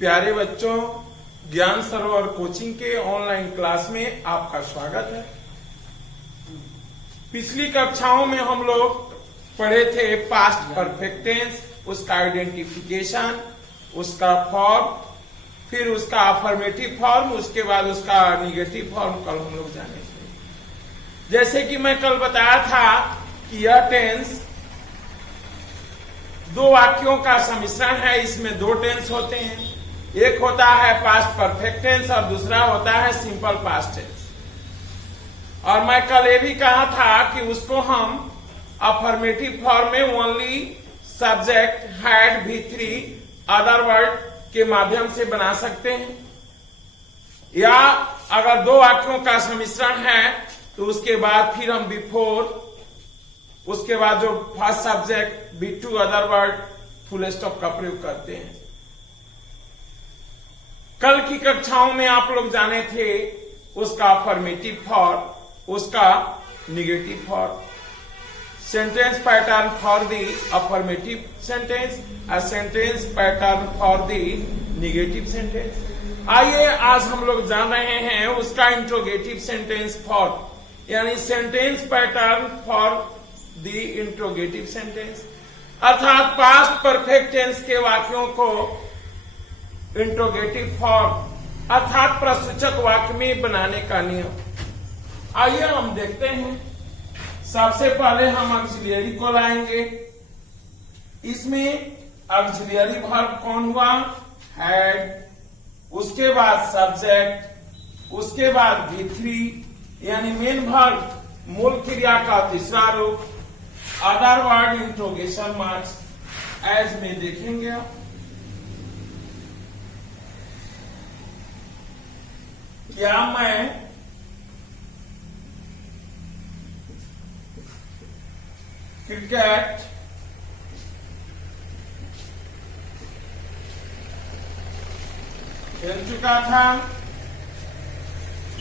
प्यारे बच्चों, ज्ञान सरोवर कोचिंग के ऑनलाइन क्लास में आपका स्वागत है। पिछली कक्षाओं में हम लोग पढ़े थे पास्ट परफेक्ट टेंस, उसका आइडेंटिफिकेशन, उसका फॉर्म, फिर उसका अफर्मेटिव फॉर्म, उसके बाद उसका निगेटिव फॉर्म कल हम लोग जाने थे। जैसे कि मैं कल बताया था कि यह टेंस दो वाक्यों का सम्मिश्रण है। इसमें दो टेंस होते हैं, एक होता है पास्ट परफेक्ट टेंस और दूसरा होता है सिंपल पास्ट टेंस। और मैं कल ये भी कहा था कि उसको हम अफर्मेटिव फॉर्म में only subject had V3 other word के माध्यम से बना सकते हैं, या अगर दो वाक्यों का सम्मिश्रण है तो उसके बाद फिर हम बिफोर, उसके बाद जो first subject V2 other word full stop का प्रयोग करते हैं। कल की कक्षाओं में आप लोग जाने थे उसका अफर्मेटिव फॉर्म, उसका negative form, sentence pattern for the affirmative sentence और sentence pattern for the negative sentence. आइए आज हम लोग जान रहे हैं उसका इंट्रोगेटिव सेंटेंस फॉर्म, यानी sentence pattern for the interrogative sentence, अर्थात पास्ट परफेक्ट टेंस के वाक्यों को इंट्रोगेटिव फॉर्म अर्थात प्रश्नवाचक वाक्य में बनाने का नियम। आइए हम देखते हैं। सबसे पहले हम ऑक्सिलियरी को लाएंगे। इसमें ऑक्सिलियरी वर्ब कौन हुआ? हैड, उसके बाद सब्जेक्ट, उसके बाद V3 यानी मेन वर्ब, मूल क्रिया का तीसरा रूप, other word interrogation marks. As में देखेंगे आप। क्या मैं क्रिकेट खेल चुका था?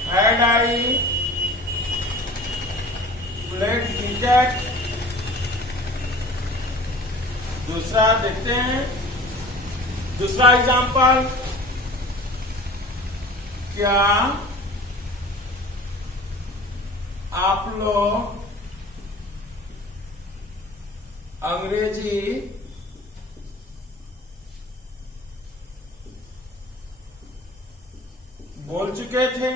Had I played cricket? दूसरा देखते हैं, दूसरा एग्जांपल, क्या आप लोग अंग्रेजी बोल चुके थे?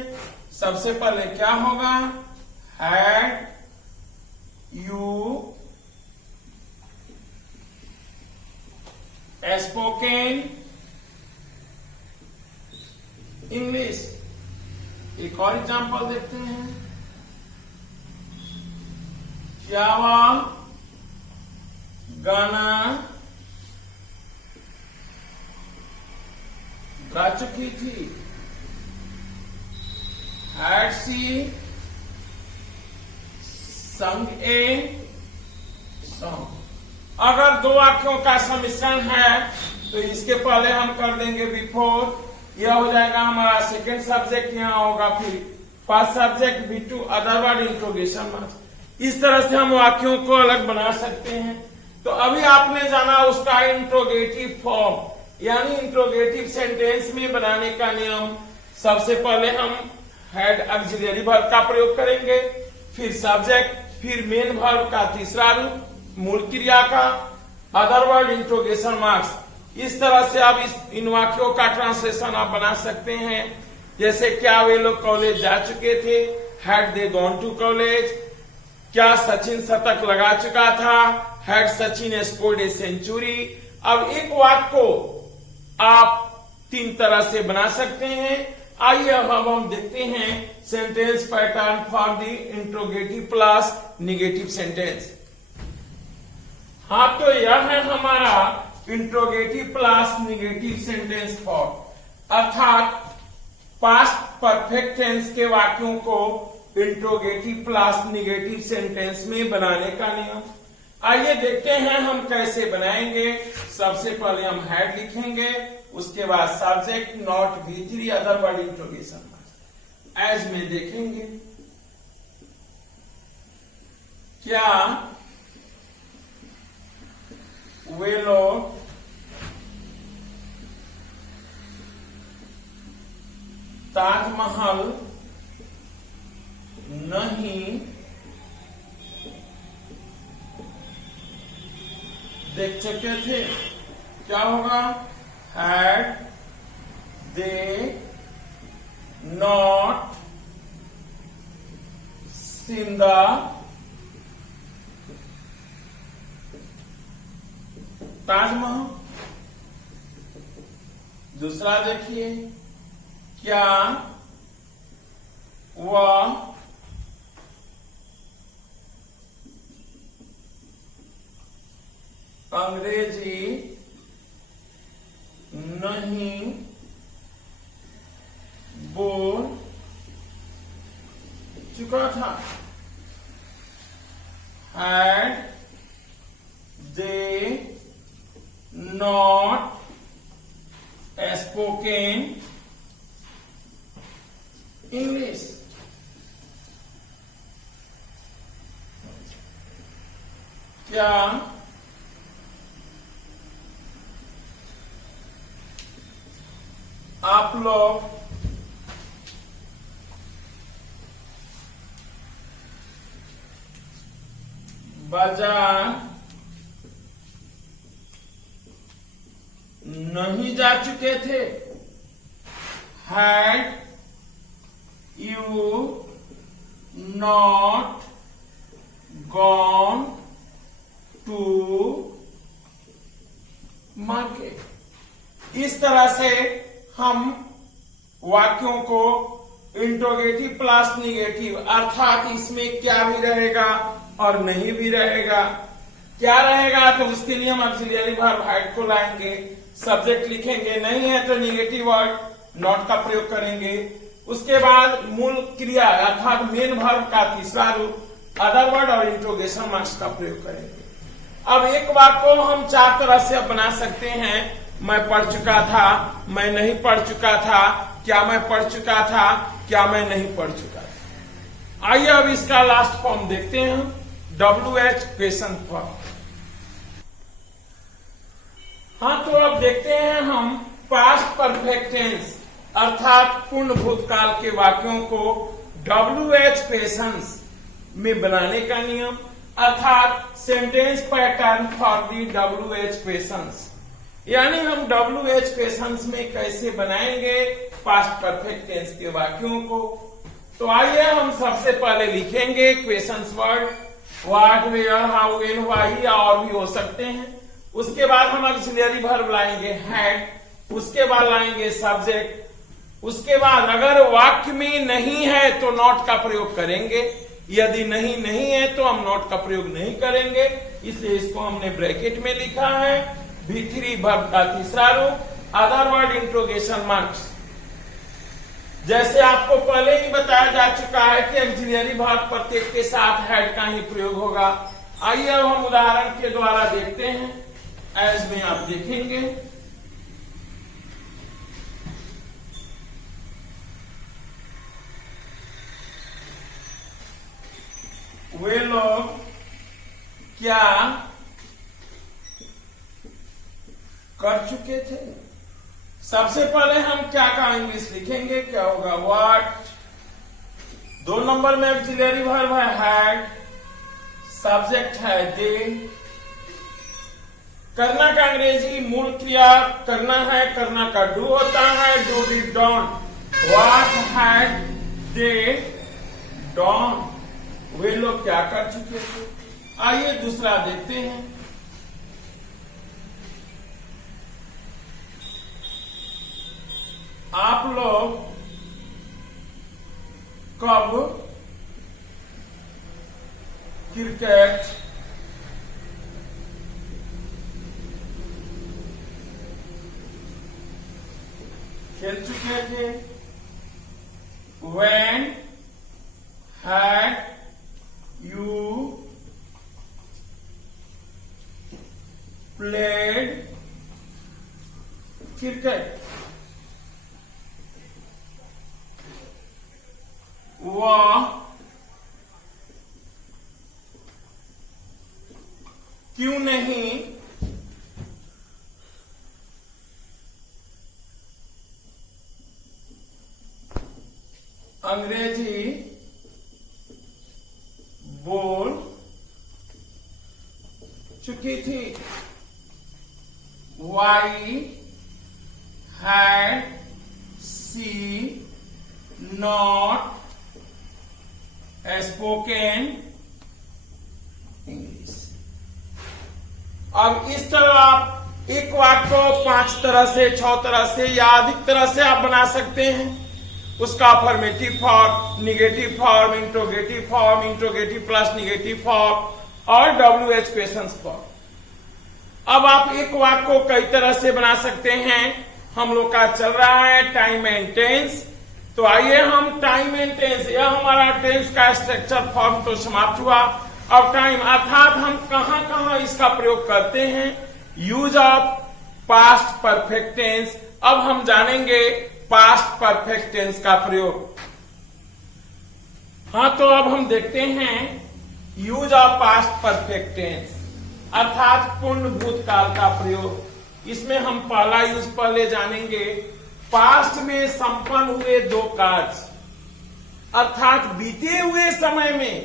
सबसे पहले क्या होगा? Had you spoken English? एक और एग्जांपल देखते हैं। क्या वह गाना गा चुकी थी? हैड सी संग ए सॉन्ग? अगर दो वाक्यों का सम्मिश्रण है तो इसके पहले हम कर देंगे बिफोर, यह हो जाएगा हमारा सेकंड सब्जेक्ट, यहाँ होगा फिर first subject V2 other word interrogation marks. इस तरह से हम वाक्यों को अलग बना सकते हैं। तो अभी आपने जाना उसका इंट्रोगेटिव फॉर्म, यानी इंट्रोगेटिव सेंटेंस में बनाने का नियम। सबसे पहले हम हैड ऑक्सिलियरी वर्ब का प्रयोग करेंगे, फिर सब्जेक्ट, फिर मेन वर्ब का तीसरा रूप, मूल क्रिया का, अदर वर्ड इंट्रोगेशन मार्क्स। इस तरह से आप इन वाक्यों का ट्रांसलेशन आप बना सकते हैं। जैसे क्या वे लोग कॉलेज जा चुके थे? Had they gone to college? क्या सचिन शतक लगा चुका था? Had Sachin scored a century? अब एक वाक्य को आप तीन तरह से बना सकते हैं। आइए अब हम देखते हैं sentence pattern for the interrogative plus negative sentence. हाँ, तो यह है हमारा interrogative plus negative sentence form, अर्थात पास्ट परफेक्ट टेंस के वाक्यों को इंट्रोगेटिव प्लस निगेटिव सेंटेंस में बनाने का नियम। आइए देखते हैं हम कैसे बनाएंगे। सबसे पहले हम हैड लिखेंगे, उसके बाद subject not V3 other word interrogation marks. As में देखेंगे, क्या वे लोग ताजमहल नहीं देख चुके थे। क्या होगा? Had they not seen the Taj Mahal. दूसरा देखिए, क्या वह अंग्रेजी नहीं बोल चुका था? Had they not spoken English. क्या आप लोग बाजार नहीं जा चुके थे? Had you not gone to market. इस तरह से हम वाक्यों को इंट्रोगेटिव प्लस निगेटिव, अर्थात इसमें क्या भी रहेगा और नहीं भी रहेगा। क्या रहेगा तो उसके लिए हम ऑक्सिलियरी वर्ब हैड को लाएंगे, सब्जेक्ट लिखेंगे, नहीं है तो निगेटिव वर्ड नॉट का प्रयोग करेंगे। उसके बाद मूल क्रिया अर्थात मेन वर्ब का तीसरा रूप अदर वर्ड और इंट्रोगेशन मार्क्स का प्रयोग करेंगे। अब एक वाक्य को हम चार तरह से बना सकते हैं। मैं पढ़ चुका था, मैं नहीं पढ़ चुका था, क्या मैं पढ़ चुका था, क्या मैं नहीं पढ़ चुका था। आइए अब इसका लास्ट फॉर्म देखते हैं, WH क्वेश्चन फॉर्म। हाँ, तो अब देखते हैं हम पास्ट परफेक्ट टेंस अर्थात पूर्ण भूतकाल के वाक्यों को WH क्वेश्चंस में बनाने का नियम, अर्थात sentence pattern for the WH questions. यानी हम WH क्वेश्चंस में कैसे बनाएंगे पास्ट परफेक्ट टेंस के वाक्यों को। तो आइए हम सबसे पहले लिखेंगे questions word, what, where, how, when, why, और भी हो सकते हैं। उसके बाद हम ऑक्सिलियरी वर्ब लाएंगे हैड, उसके बाद लाएंगे सब्जेक्ट। उसके बाद अगर वाक्य में नहीं है तो नॉट का प्रयोग करेंगे, यदि नहीं है तो हम नॉट का प्रयोग नहीं करेंगे, इसलिए इसको हमने ब्रैकेट में लिखा है। V3 वर्ब का तीसरा रूप अदर वर्ड इंट्रोगेशन मार्क्स। जैसे आपको पहले ही बताया जा चुका है कि ऑक्सिलियरी वर्ब प्रत्येक के साथ हैड का ही प्रयोग होगा। आइए अब हम उदाहरण के द्वारा देखते हैं। एज में आप देखेंगे, वे लोग क्या कर चुके थे। सबसे पहले हम क्या का इंग्लिश लिखेंगे, क्या होगा? व्हाट। 2 नंबर में ऑक्सिलियरी वर्ब है हैड, सब्जेक्ट है दे। करना का अंग्रेजी मूल क्रिया करना है, करना का डू होता है, do did done. What had they done, वे लोग क्या कर चुके थे। आइए दूसरा देखते हैं। आप लोग कब क्रिकेट खेल चुके थे। When had you played cricket? वह क्यों नहीं अंग्रेजी बोल चुकी थी। Why had she not spoken English? अब इस तरह आप एक वाक्य को 5 तरह से, 6 तरह से या अधिक तरह से आप बना सकते हैं। उसका affirmative form, negative form, interrogative plus negative form और WH क्वेश्चंस फॉर्म। अब आप एक वाक्य को कई तरह से बना सकते हैं। हम लोग का चल रहा है टाइम एंड टेंस, तो आइए हम टाइम एंड टेंस, यह हमारा टेंस का स्ट्रक्चर फॉर्म तो समाप्त हुआ। अब टाइम अर्थात हम कहां कहां इसका प्रयोग करते हैं। Use of past perfect tense. अब हम जानेंगे पास्ट परफेक्ट टेंस का प्रयोग। हाँ, तो अब हम देखते हैं use of past perfect tense अर्थात पूर्ण भूतकाल का प्रयोग। इसमें हम पहला यूज पहले जानेंगे। पास्ट में संपन्न हुए 2 कार्य, अर्थात बीते हुए समय में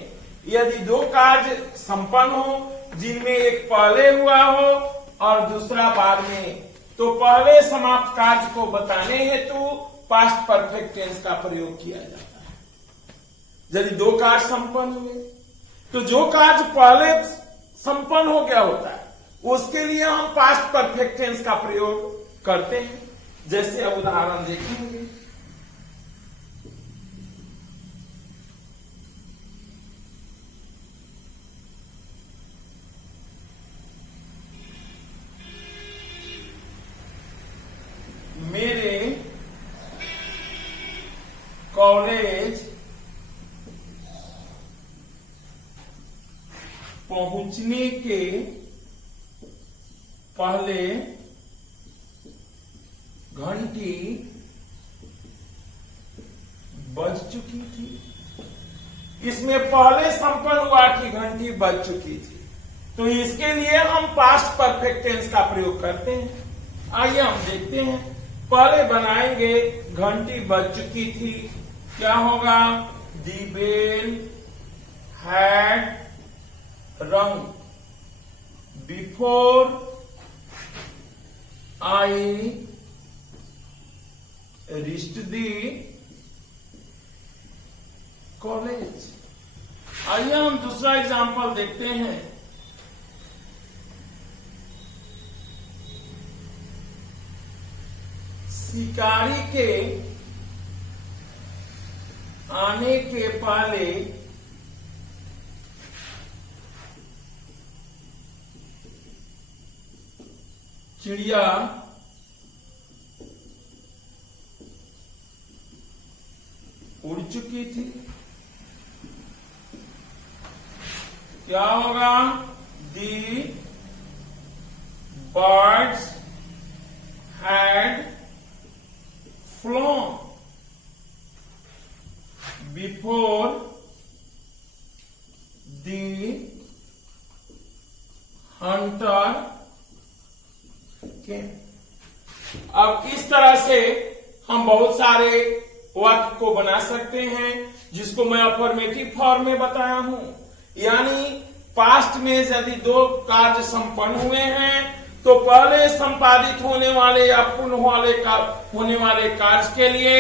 यदि 2 कार्य संपन्न हो, जिनमें एक पहले हुआ हो और दूसरा बाद में, तो पहले समाप्त कार्य को बताने हेतु पास्ट परफेक्ट टेंस का प्रयोग किया जाता है। यदि 2 कार्य संपन्न हुए, तो जो कार्य पहले संपन्न हो गया होता है उसके लिए हम पास्ट परफेक्ट टेंस का प्रयोग करते हैं। जैसे अब उदाहरण देखेंगे। मेरे कॉलेज पहुंचने के पहले घंटी बज चुकी थी। इसमें पहले संपन्न हुआ कि घंटी बज चुकी थी, तो इसके लिए हम पास्ट परफेक्ट टेंस का प्रयोग करते हैं। आइए हम देखते हैं। पहले बनाएंगे घंटी बज चुकी थी, क्या होगा? The bell had rung before I reached the college। आइए हम दूसरा एग्जाम्पल देखते हैं। शिकारी के आने के पहले चिड़िया उड़ चुकी थी, क्या होगा? दी birds had phloem before the Hunter. अब इस तरह से हम बहुत सारे वाक्य को बना सकते हैं, जिसको मैं अफर्मेटिव फॉर्म में बताया हूं। यानी पास्ट में यदि 2 कार्य संपन्न हुए हैं, तो पहले संपादित होने वाले या पूर्ण होने वाले कार्य के लिए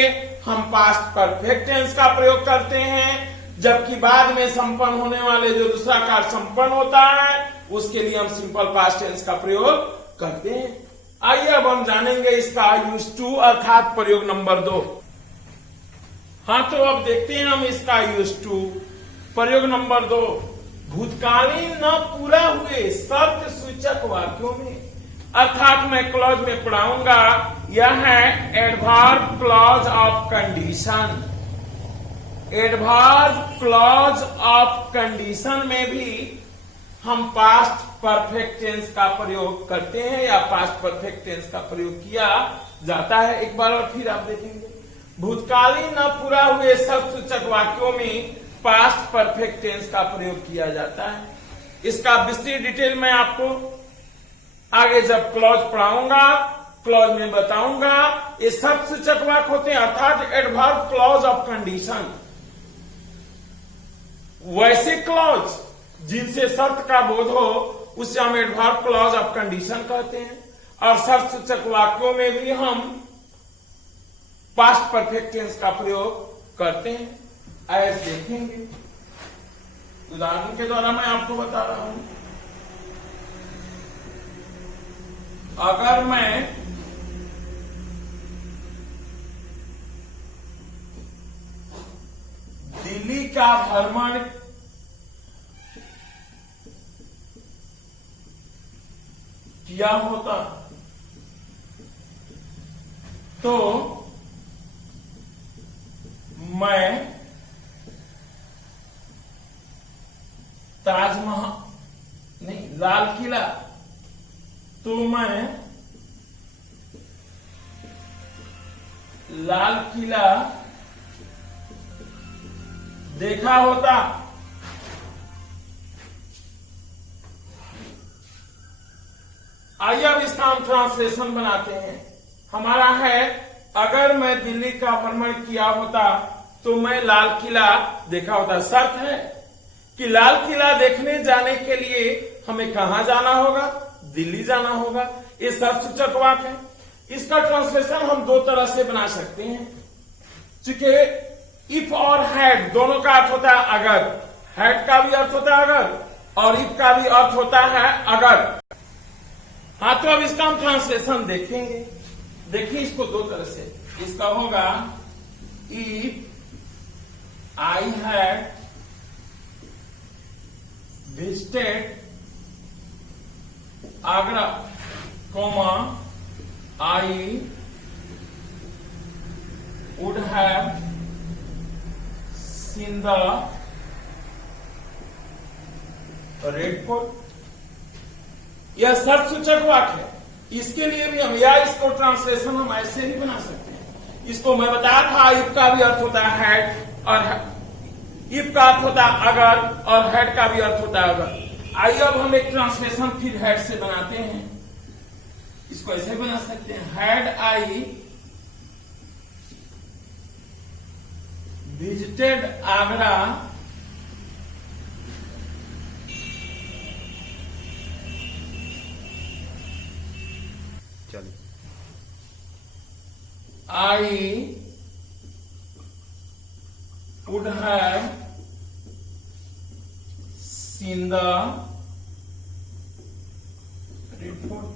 हम पास्ट परफेक्ट टेंस का प्रयोग करते हैं, जबकि बाद में संपन्न होने वाले जो दूसरा कार्य संपन्न होता है उसके लिए हम सिंपल पास्ट टेंस का प्रयोग करते हैं। आइए अब हम जानेंगे इसका यूज टू अर्थात प्रयोग नंबर 2। हाँ, तो अब देखते हैं हम इसका यूज टू प्रयोग नंबर 2। भूतकालीन न पूरा हुए शर्त सूचक वाक्यों में, अर्थात मैं क्लॉज में पढ़ाऊंगा। यह है adverb clause of condition. Adverb clause of condition में भी हम पास्ट परफेक्ट टेंस का प्रयोग करते हैं या पास्ट परफेक्ट टेंस का प्रयोग किया जाता है। एक बार और फिर आप देखेंगे। भूतकालीन न पूरा हुए शब्द सूचक वाक्यों में पास्ट परफेक्ट टेंस का प्रयोग किया जाता है। इसका विस्तृत डिटेल मैं आपको आगे जब क्लॉज पढ़ाऊंगा क्लॉज में बताऊंगा। ये शर्त सूचक वाक्य होते हैं, अर्थात एडवर्ब क्लॉज ऑफ कंडीशन। वैसे क्लॉज जिनसे शर्त का बोध हो उसे हम एडवर्ब क्लॉज ऑफ कंडीशन कहते हैं। और शर्त सूचक वाक्यों में भी हम पास्ट परफेक्ट टेंस का प्रयोग करते हैं। ऐसे देखेंगे, उदाहरण के द्वारा मैं आपको बता रहा हूं। अगर मैं दिल्ली का भ्रमण किया होता तो मैं ताजमहल नहीं, लाल किला, तो मैं लाल किला देखा होता। आइए अब इसका हम ट्रांसलेशन बनाते हैं। हमारा है, अगर मैं दिल्ली का भ्रमण किया होता तो मैं लाल किला देखा होता। शर्त है कि लाल किला देखने जाने के लिए हमें कहां जाना होगा? दिल्ली जाना होगा। ये शर्त सूचक वाक्य है। इसका ट्रांसलेशन हम दो तरह से बना सकते हैं। चूंकि इफ और हैड दोनों का अर्थ होता है अगर, हैड का भी अर्थ होता है अगर और इफ का भी अर्थ होता है अगर। हाँ, तो अब इसका हम ट्रांसलेशन देखेंगे। देखिए इसको दो तरह से, इसका होगा if I had visited Agra, comma I would have seen the Red fort. यह शर्त सूचक वाक्य है। इसके लिए भी हम, या इसको ट्रांसलेशन हम ऐसे भी बना सकते हैं। इसको मैं बताया था, इफ का भी अर्थ होता है हैड और इफ का अर्थ होता है अगर और हैड का भी अर्थ होता है अगर। आइए अब हम एक ट्रांसलेशन फिर हैड से बनाते हैं। इसको ऐसे बना सकते हैं, had I visited Agra I would have seen the red fort।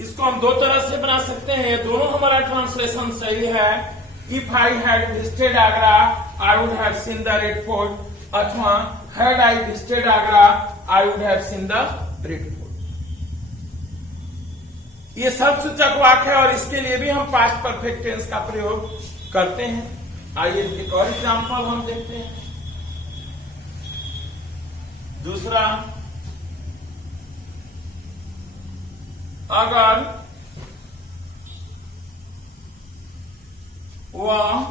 इसको हम दो तरह से बना सकते हैं, दोनों हमारा ट्रांसलेशन सही है। If I had visited Agra I would have seen the Red Fort, अथवा had I visited Agra I would have seen the Red Fort. ये शब्द सूचक वाक्य है और इसके लिए भी हम पास्ट परफेक्ट टेंस का प्रयोग करते हैं। आइए एक और एग्जांपल हम देखते हैं। दूसरा, अगर वह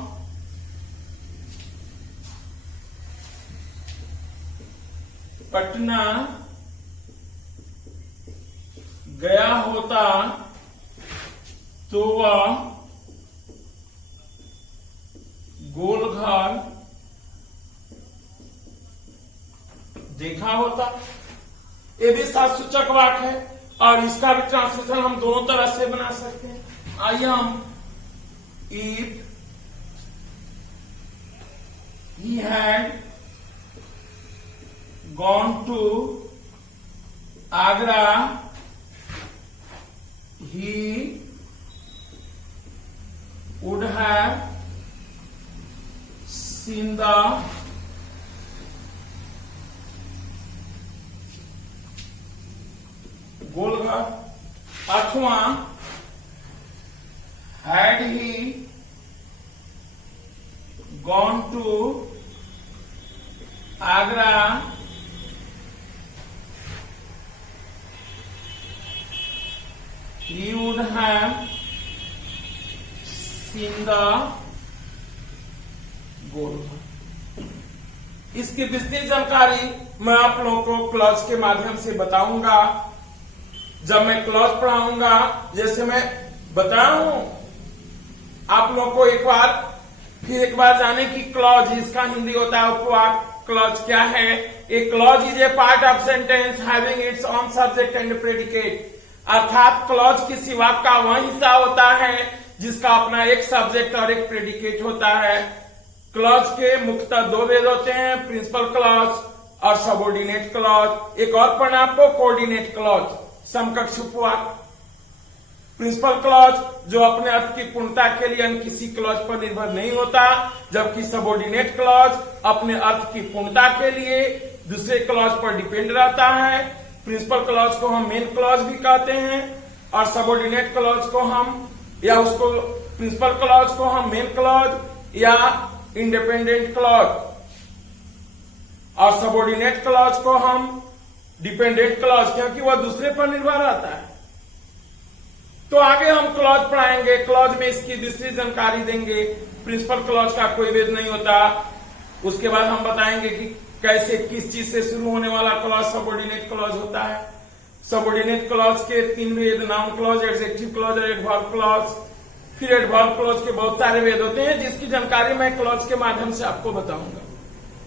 पटना गया होता तो वह गोलघर देखा होता। ये भी शब्द सूचक वाक्य है और इसका भी ट्रांसलेशन हम दोनों तरह से बना सकते हैं। आइए हम, if he had gone to Agra he would have seen the Golghar, अथवा had he gone to Agra he would have seen the Golghar. इसकी विस्तृत जानकारी मैं आप लोगों को क्लॉज के माध्यम से बताऊंगा। जब मैं क्लॉज पढ़ाऊंगा, जैसे मैं बताया हूं आप लोगों को एक बार जाने की क्लॉज इसका हिंदी होता है उपवाक। क्लॉज क्या है? ए clause is a part of sentence having its own subject and predicate. अर्थात क्लॉज किसी वाक्य का वह हिस्सा होता है जिसका अपना एक सब्जेक्ट और एक प्रेडिकेट होता है। क्लॉज के मुख्यतः दो भेद होते हैं, प्रिंसिपल क्लॉज और सबऑर्डिनेट क्लॉज। एक और पढ़ना आपको, कोऑर्डिनेट क्लॉज, समकक्ष उपवाक। प्रिंसिपल क्लॉज जो अपने अर्थ की पूर्णता के लिए अन्य किसी क्लॉज पर निर्भर नहीं होता, जबकि सबऑर्डिनेट क्लॉज अपने अर्थ की पूर्णता के लिए दूसरे क्लॉज पर डिपेंड रहता है। प्रिंसिपल क्लॉज को हम मेन क्लॉज भी कहते हैं और सबऑर्डिनेट क्लॉज को हम प्रिंसिपल क्लॉज को हम मेन क्लॉज या इंडिपेंडेंट क्लॉज और सबऑर्डिनेट क्लॉज को हम डिपेंडेंट क्लॉज, क्योंकि वह दूसरे पर निर्भर रहता है। तो आगे हम क्लॉज पढ़ाएंगे, क्लॉज में इसकी दूसरी जानकारी देंगे। प्रिंसिपल क्लॉज का कोई भेद नहीं होता। उसके बाद हम बताएंगे कि कैसे किस चीज से शुरू होने वाला क्लॉज सबऑर्डिनेट क्लॉज होता है। सबऑर्डिनेट क्लॉज के तीन भेद, नाउन क्लॉज, एडजेक्टिव क्लॉज और एडवर्ब क्लॉज। फिर एडवर्ब क्लॉज के बहुत सारे भेद होते हैं जिसकी जानकारी मैं क्लॉज के माध्यम से आपको बताऊंगा।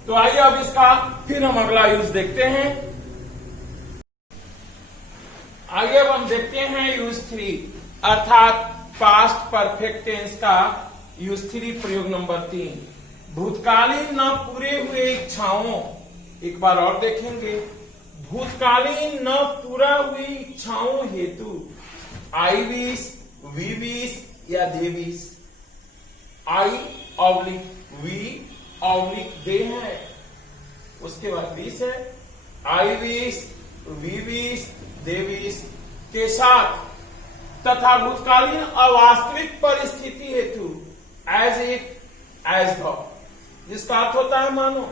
तो आइए अब इसका फिर हम अगला यूज देखते हैं। आइए अब हम देखते हैं यूज 3 अर्थात पास्ट परफेक्ट टेंस का यूज 3 प्रयोग नंबर 3। भूतकालीन न पूरे हुए इच्छाओं, एक बार और देखेंगे, भूतकालीन न पूरा हुई इच्छाओं हेतु आई विश, वी विश या they wish. I oblique we oblique they है, उसके बाद विश है। I wish, we wish, they wish के साथ तथा भूतकालीन अवास्तविक परिस्थिति हेतु एज इट, एज द, जिसका अर्थ होता है मानो।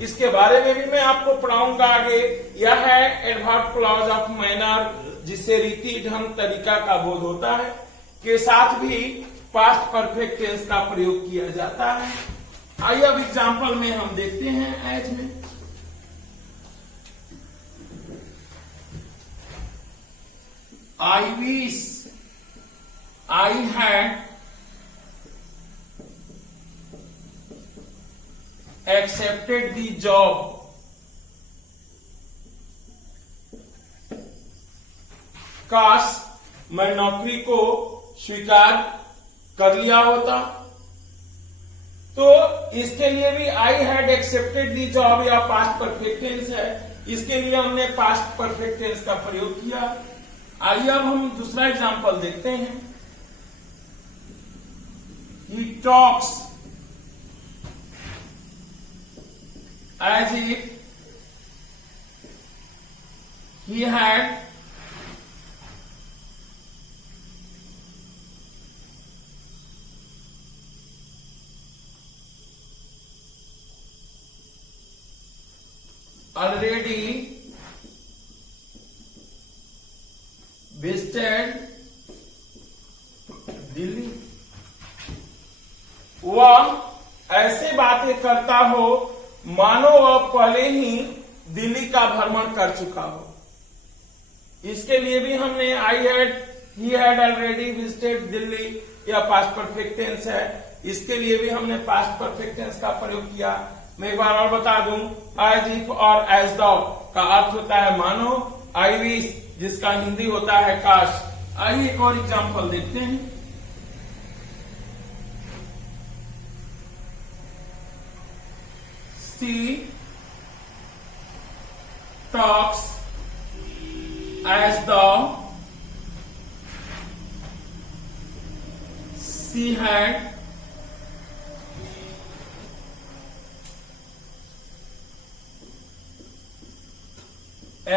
इसके बारे में भी मैं आपको पढ़ाऊंगा आगे। यह है एडवर्ब क्लॉज ऑफ मैनर, जिससे रीति, ढंग, तरीका का बोध होता है, के साथ भी पास्ट परफेक्ट टेंस का प्रयोग किया जाता है। आइए अब एग्जाम्पल में हम देखते हैं एज में। I wish I had accepted the job. काश मैं नौकरी को स्वीकार कर लिया होता। तो इसके लिए भी I had accepted the job या पास्ट परफेक्ट टेंस है, इसके लिए हमने पास्ट परफेक्ट टेंस का प्रयोग किया। आइए अब हम दूसरा एग्जांपल देखते हैं। He talks as if he had already visited Delhi. वह ऐसे बातें करता हो मानो वह पहले ही दिल्ली का भ्रमण कर चुका हो। इसके लिए भी हमने he had already visited Delhi या पास्ट परफेक्ट टेंस है, इसके लिए भी हमने पास्ट परफेक्ट टेंस का प्रयोग किया। मैं एक बार और बता दूं, as if और as though का अर्थ होता है मानो, I wish जिसका हिंदी होता है काश। आइए एक और एग्जांपल देखते हैं। She talks as though she had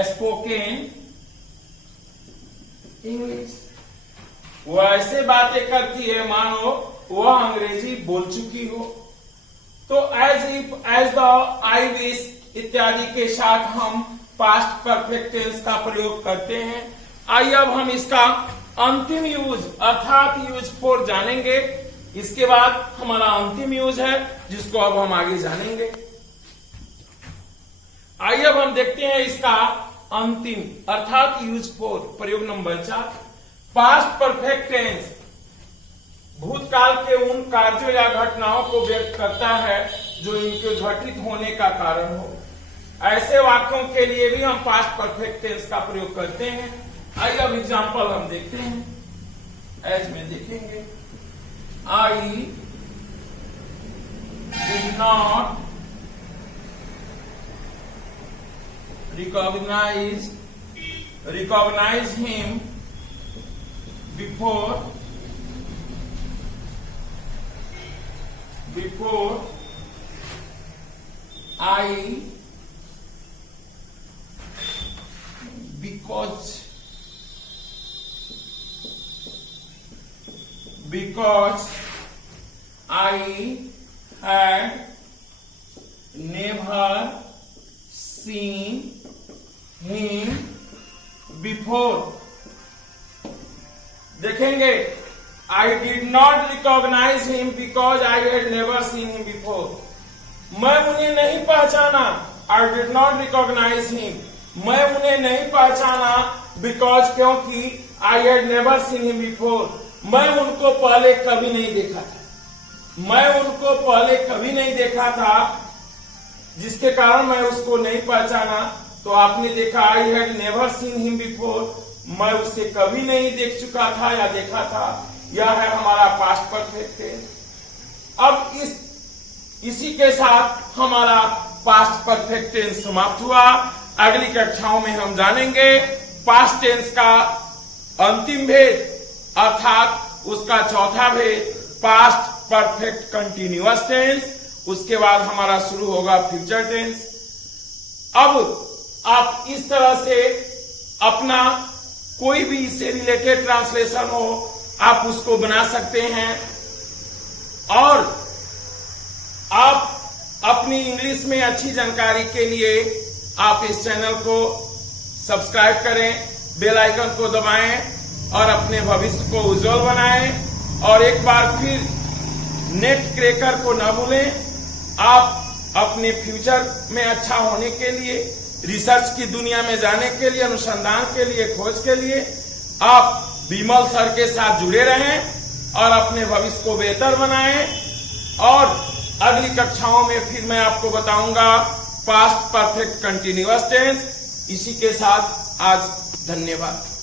spoken English. वो ऐसे बातें करती है मानो वह अंग्रेजी बोल चुकी हो। तो as if, as the, I wish इत्यादि के साथ हम पास्ट परफेक्ट टेंस का प्रयोग करते हैं। आइए अब हम इसका अंतिम यूज अर्थात यूज 4 जानेंगे। इसके बाद हमारा अंतिम यूज है जिसको अब हम आगे जानेंगे। आइए अब हम देखते हैं इसका अंतिम अर्थात यूज फोर। प्रयोग नंबर 4, पास्ट परफेक्ट टेंस भूतकाल के उन कार्यों या घटनाओं को व्यक्त करता है जो इनके घटित होने का कारण हो। ऐसे वाक्यों के लिए भी हम पास्ट परफेक्ट टेंस का प्रयोग करते हैं। आइए अब एग्जांपल हम देखते हैं। एज में देखेंगे, I did not recognize him before I because I had never seen him before। देखेंगे, I did not recognize him because I had never seen him before। मैं उन्हें नहीं पहचाना, I did not recognize him। मैं उन्हें नहीं पहचाना because क्योंकि I had never seen him before। मैं उनको पहले कभी नहीं देखा था। मैं उनको पहले कभी नहीं देखा था, जिसके कारण मैं उसको नहीं पहचाना। तो आपने देखा, I had never seen him before, मैं उसे कभी नहीं देख चुका था या देखा था। यह है हमारा पास्ट परफेक्ट टेंस। अब इसी के साथ हमारा पास्ट परफेक्ट टेंस समाप्त हुआ। अगली कक्षाओं में हम जानेंगे पास्ट टेंस का अंतिम भेद अर्थात उसका चौथा भेद, पास्ट परफेक्ट कंटिन्यूअस टेंस। उसके बाद हमारा शुरू होगा फ्यूचर टेंस। अब आप इस तरह से अपना कोई भी इससे रिलेटेड ट्रांसलेशन हो, आप उसको बना सकते हैं। और आप अपनी इंग्लिश में अच्छी जानकारी के लिए आप इस चैनल को सब्सक्राइब करें, बेल आइकन को दबाएं और अपने भविष्य को उज्जवल बनाएं। और एक बार फिर नेट क्रैकर को न भूलें। आप अपने फ्यूचर में अच्छा होने के लिए, रिसर्च की दुनिया में जाने के लिए, अनुसंधान के लिए, खोज के लिए आप विमल सर के साथ जुड़े रहें और अपने भविष्य को बेहतर बनाएं। और अगली कक्षाओं में फिर मैं आपको बताऊंगा पास्ट परफेक्ट कंटिन्यूअस टेंस। इसी के साथ आज धन्यवाद।